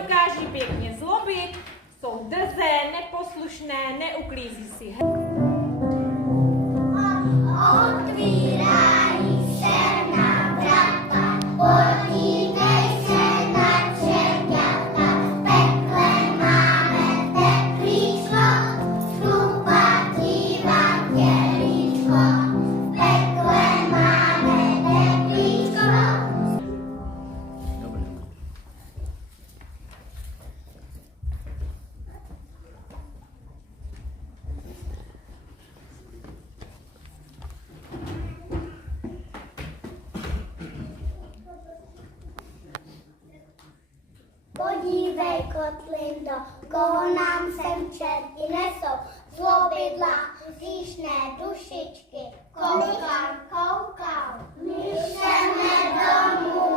dokáží pěkně zlobit, jsou drzé, neposlušné, neuklízí si. Otvírají se na vrata, podívej se na čerťata, v pekle máme teplíčko, chlupatý vandělíčko, v pekle máme teplíčko. Podívej, Kotlindo, koho nám sem čerti nesou, zlobidla, hříšné dušičky, koukám, my chceme domů.